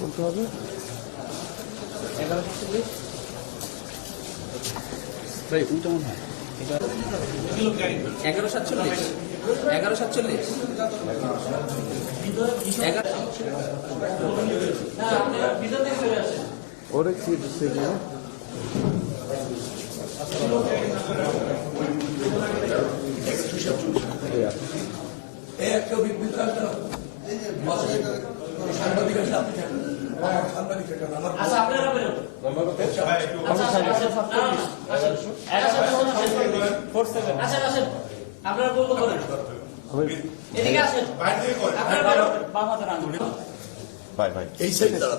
বলতে হবে 1147 ভাই ওইটা মনে হয় 1147 ওরে কি দিচ্ছে আপনারা বলবো করেন এদিকে আসেন আপনারা বাম হাতে রাখুন ভাই ভাই এই সাইড দাঁড়া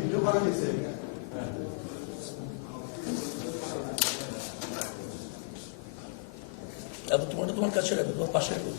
ভিডিও করা গেছে এত তোমার কাছে রাখবে তোমার পাশে রাখবে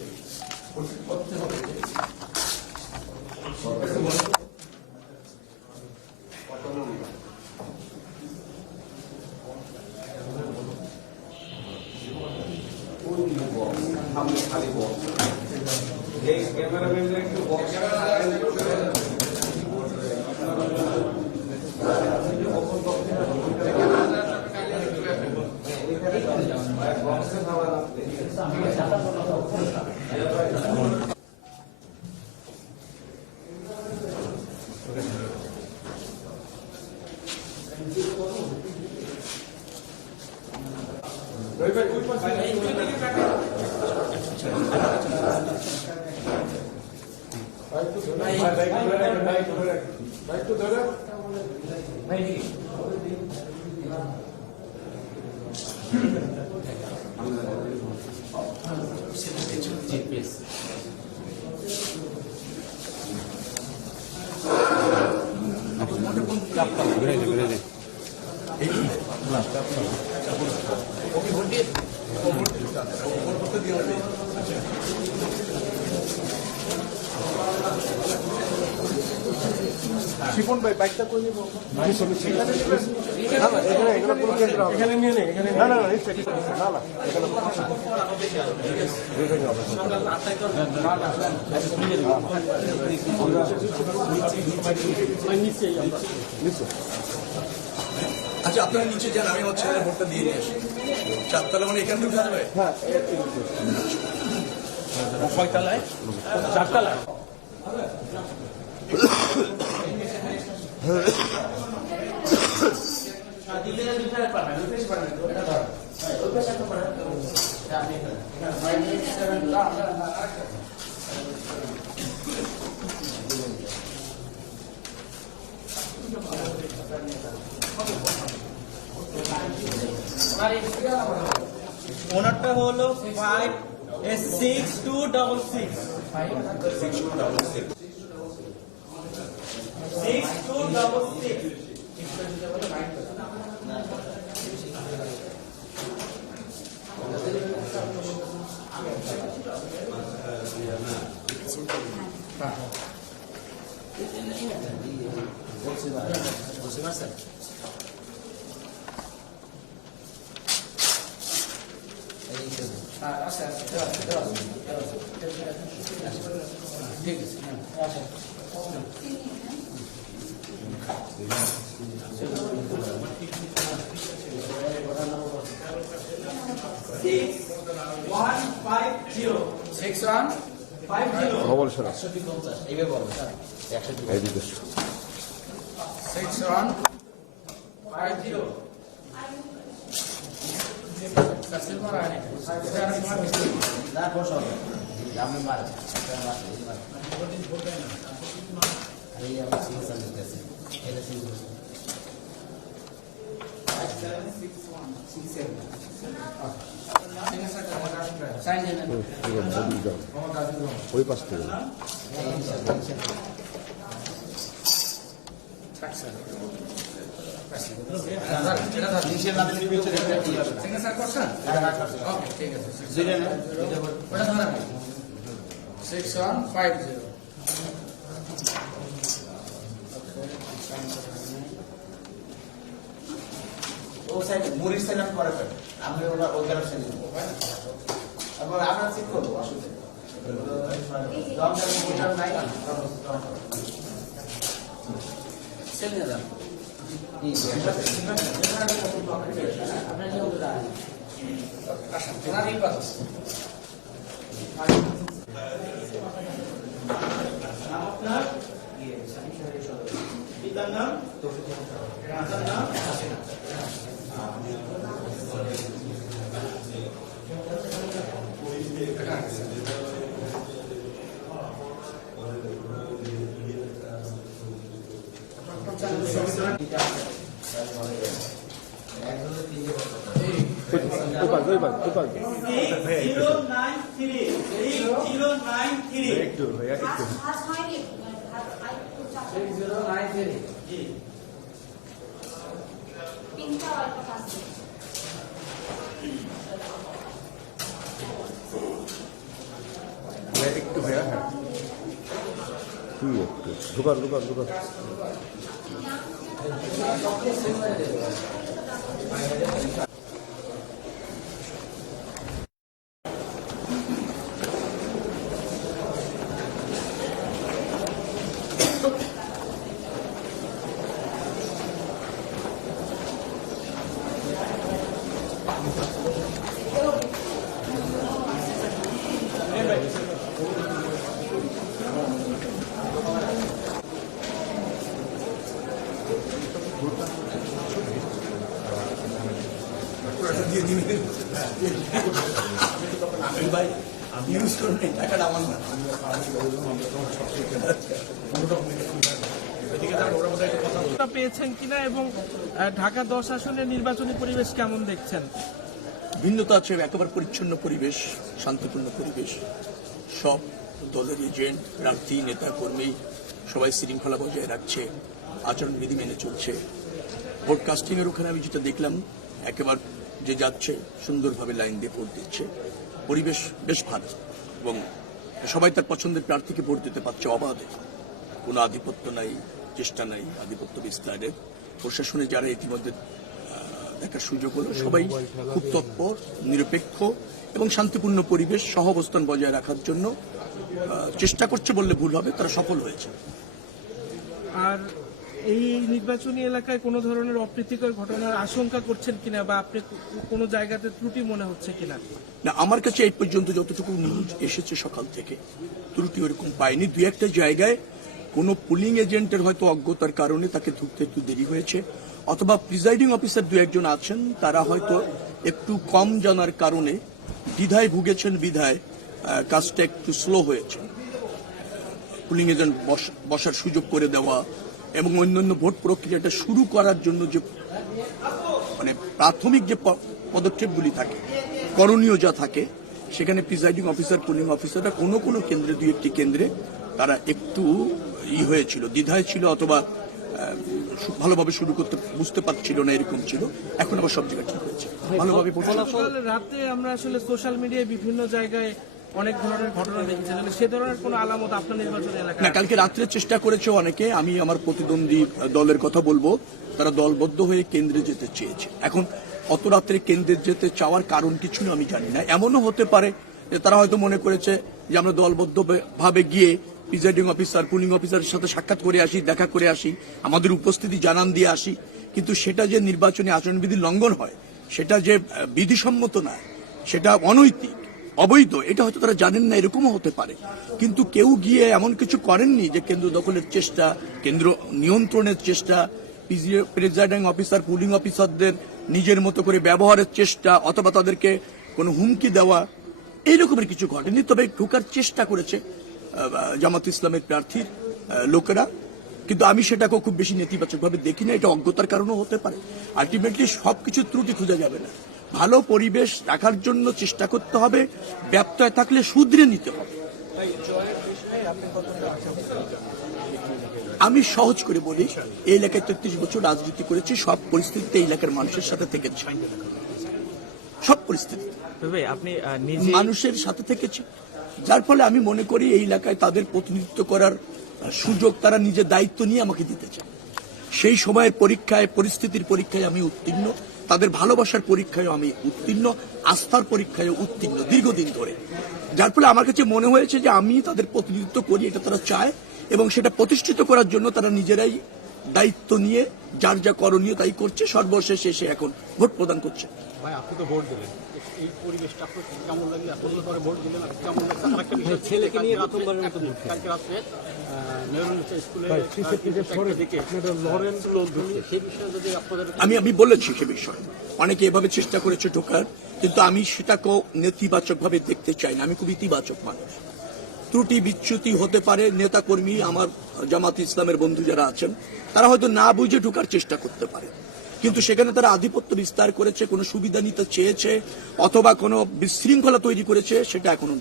শিপন ভাই বাইকটা করে নিব এখানে পুরো কেন্দ্র এখানে নিয়ে নেই এখানে না না না আচ্ছা আপনারা নিচে যান আমি হচ্ছে ভোটটা দিয়ে নিয়ে আসি চারতলা মানে এখান থেকে যাবে হ্যাঁ কয়তলায় চারতলায় ওনারটা হলো 56266 ঠিক আছে খবর শোনা এইভাবে বলো 150 6150 সিলভার আনে না বসো আমি মার এই আমি সিগনেচার দিতেছি এটা সিগনেচার ওই পাশ থেকে জিনিসের না দিলে ফিউচারে কি হবে সিগনেচার করছেন ওকে ঠিক আছে জিরো না ওটা ধরেন 6150 ও সাইড মুরির সাইড আমি করে ফেলি আমি ওটা ওই গ্যারাপ সাইড দেবো তারপর আমরা চেক করবো আসলে জব জানি মোটার নাই সেল নিয়ে যান ওনার এই পাশে পিতার নাম মাতার নাম ওই পাশ ওই পাশ ওই পাশ 6093 একটু ভাইয়া একটু ভাইয়া একটু ভাইয়া হ্যাঁ তুই একটু ঢুকান ঢুকান ঢুকান দিয়ে দিবেন ভাই ইউজ করুন এই টাকাটা আমার না পেয়েছেন কিনা এবং ঢাকা 10 আসনের নির্বাচনী পরিবেশ কেমন দেখছেন? ভিন্নতা আছে, একেবারে পরিচ্ছন্ন পরিবেশ, শান্তিপূর্ণ পরিবেশ। সব দলের এজেন্ট, প্রার্থী, নেতা কর্মী সবাই শৃঙ্খলা বজায় রাখছে, আচরণবিধি মেনে চলছে। ভোট কাস্টিং এর ওখানে আমি যেটা দেখলাম, একেবারে যে যাচ্ছে সুন্দরভাবে লাইন দিয়ে ভোট দিচ্ছে। পরিবেশ বেশ ভালো এবং সবাই তার পছন্দের প্রার্থীকে ভোট দিতে পারছে অবাধে, কোনো আধিপত্য নাই, চেষ্টা নাই আধিপত্য বিস্তারের। প্রশাসনে যারা ইতিমধ্যে দেখার সুযোগ হলো, সবাই খুব তৎপর, নিরপেক্ষ এবং শান্তিপূর্ণ পরিবেশ সহাবস্থান বজায় রাখার জন্য চেষ্টা করছে বললে ভুল হবে, তারা সফল হয়েছে। আর এই নির্বাচনী এলাকায় কোনো ধরনের অপ্রীতিকর ঘটনার আশঙ্কা করছেন কিনা বা আপনি কোনো জায়গাতে ত্রুটি মনে হচ্ছে কিনা? না, আমার কাছে এই পর্যন্ত যতটুকু নিউজ এসেছে সকাল থেকে ত্রুটি ওরকম পাইনি। দুই একটা জায়গায় কোনো পুলিং এজেন্টের হয়তো অজ্ঞতার কারণে তাকে ঢুকতে একটু দেরি হয়েছে, অথবা প্রিজাইডিং অফিসার দু একজন আছেন তারা হয়তো একটু কম জানার কারণে দ্বিধায় ভুগেছেন, বিধায় কাজটা একটু স্লো হয়েছে। পুলিং এজেন্ট বসার সুযোগ করে দেওয়া এবং অন্যান্য ভোট প্রক্রিয়াটা শুরু করার জন্য যে মানে প্রাথমিক যে পদক্ষেপগুলি থাকে, করণীয় যা থাকে, সেখানে প্রিজাইডিং অফিসার, পুলিং অফিসাররা কোনো কোনো কেন্দ্রে, দুই একটি কেন্দ্রে তারা একটু হয়েছিল, দ্বিধায় ছিল, অথবা ভালোভাবে শুরু করতে বুঝতে পারছিল না, এরকম ছিল। এখন আবার সব জায়গায় ঠিক হয়েছে, ভালোভাবে। গতকাল রাতে আমরা আসলে সোশ্যাল মিডিয়ায় বিভিন্ন জায়গায় অনেক ধরনের ঘটনা দেখেছি, সে ধরনের কোনো আলামত আপনার নির্বাচনী এলাকায়? না, কালকে রাত্রে চেষ্টা করেছে অনেকে। আমি আমার প্রতিদ্বন্দ্বী দলের কথা বলবো, তারা দলবদ্ধ হয়ে কেন্দ্রে যেতে চেয়েছে। এখন অত রাত্রে কেন্দ্রে যেতে চাওয়ার কারণ কিছু না, আমি জানি না। এমনও হতে পারে যে তারা হয়তো মনে করেছে যে আমরা দলবদ্ধ ভাবে গিয়ে প্রিজাইডিং অফিসার, পুলিং অফিসারের সাথে সাক্ষাৎ করে আসি, দেখা করে আসি, আমাদের উপস্থিতি জানান দিয়ে আসি, কিন্তু সেটা যে নির্বাচনী আচরণবিধি লঙ্ঘন হয়, সেটা যে বিধিসম্মত না, সেটা অনৈতিক, অবৈধ, এটা হয়তো তারা জানেন না, এরকমও হতে পারে। কিন্তু কেউ গিয়ে এমন কিছু করেননি যে কেন্দ্র দখলের চেষ্টা, কেন্দ্র নিয়ন্ত্রণের চেষ্টা, প্রিজাইডিং অফিসার, পুলিং অফিসারদের নিজের মতো করে ব্যবহারের চেষ্টা, অথবা তাদেরকে কোনো হুমকি দেওয়া, এইরকমের কিছু ঘটেনি। তবে ঢোকার চেষ্টা করেছে জামাত ইসলামের প্রার্থীর লোকেরা, কিন্তু আমি সেটাকেও খুব বেশি নেতিবাচকভাবে দেখি না, এটা অজ্ঞতার কারণেও হতে পারে। আলটিমেটলি সবকিছু ত্রুটি খুঁজে যাবে না, ভালো পরিবেশ রাখার জন্য চেষ্টা করতে হবে, ব্যত্যয় থাকলে শুধরে নিতে হবে। আমি সহজ করে বলি, এই এলাকায় 33 বছর রাজনীতি করেছি, সব পরিস্থিতিতে এই এলাকার মানুষের সাথে থেকেছি, সব পরিস্থিতি আপনি মানুষের সাথে থেকেছি, যার ফলে আমি মনে করি এই এলাকায় তাদের প্রতিনিধিত্ব করার সুযোগ তারা নিজের দায়িত্ব নিয়ে আমাকে দিতে চায়। সেই সময়ের পরীক্ষায়, পরিস্থিতির পরীক্ষায় আমি উত্তীর্ণ, তাদের ভালোবাসার পরীক্ষায় আমি উত্তীর্ণ, আস্থার পরীক্ষায় উত্তীর্ণ দীর্ঘদিন ধরে। যার ফলে আমার কাছে মনে হয়েছে যে আমি তাদের প্রতিনিধিত্ব করি, এটা তারা চায়, এবং সেটা প্রতিষ্ঠিত করার জন্য তারা নিজেরাই দায়িত্ব নিয়ে যার যা করণীয় তাই করছে। সর্বশেষে এসে এখন ভোট প্রদান করছে। ভাই আপনি তো ভোট দিলেন, এই পরিবেশটা আপনার কেমন লাগলো? এতদিন পরে ভোট দিলেন, কেমন লাগছে? আরেকটা বিষয়, ছেলেকে নিয়ে প্রথমবারের মতো কালকে রাত্রে মেরুনিসা স্কুলে দিকে লরেন্স লোক ঢুকছে, সেই বিষয়ে যদি আপনাদের আমি বলেছি সে বিষয়ে, অনেকে এভাবে চেষ্টা করেছে ঢোকার, কিন্তু আমি সেটাকেও নেতিবাচকভাবে দেখতে চাই না। আমি খুব ইতিবাচক মানুষ। ত্রুটি বিচ্যুতি হতে পারে, নেতাকর্মী আমার জামাত ইসলামের বন্ধু যারা আছেন তারা হয়তো না বুঝে ঢোকার চেষ্টা করতে পারে, কিন্তু সেখানে তারা আধিপত্য বিস্তার করেছে, কোনো সুবিধা নিতে চেয়েছে অথবা কোনো বিশৃঙ্খলা তৈরি করেছে, সেটা এখনো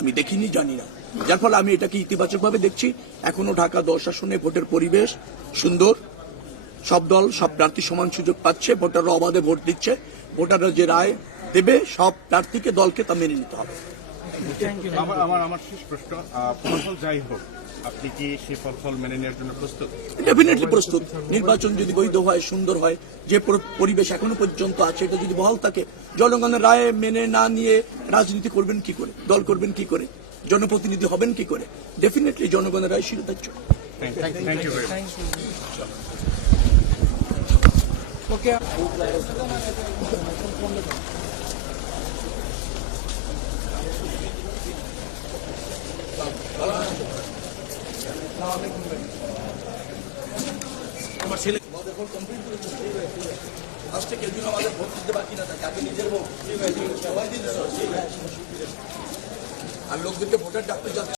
আমি দেখিনি, জানি না। যার ফলে আমি এটাকে ইতিবাচকভাবে দেখছি। এখনো ঢাকা 10 আসনে ভোটের পরিবেশ সুন্দর, সব দল সব প্রার্থী সমান সুযোগ পাচ্ছে, ভোটাররা অবাধে ভোট দিচ্ছে, ভোটাররা যে রায় দেবে সব প্রার্থীকে দলকে তা মেনে নিতে হবে। আমার শেষ প্রশ্ন, ফলাফল যাই হোক আপনি কি সেই ফলাফল মেনে নেওয়ার জন্য প্রস্তুত? ডেফিনেটলি প্রস্তুত। নির্বাচন যদি বৈধ হয়, সুন্দর হয়, যে পরিবেশ এখনো পর্যন্ত আছে এটা যদি বহাল থাকে, জনগণের রায় মেনে না নিয়ে রাজনীতি করবেন কি করে, দল করবেন কি করে, জনপ্রতিনিধি হবেন কি করে? ডেফিনেটলি জনগণের রায় শিরোধার্য। Thank you very much. Okay আমার ছেলে আজকে কেউ আমাদের ভোট দিতে বাকি না থাকে, আগে নিজের ভোট আর লোকদেরকে ভোটার ডাকতে যাচ্ছে।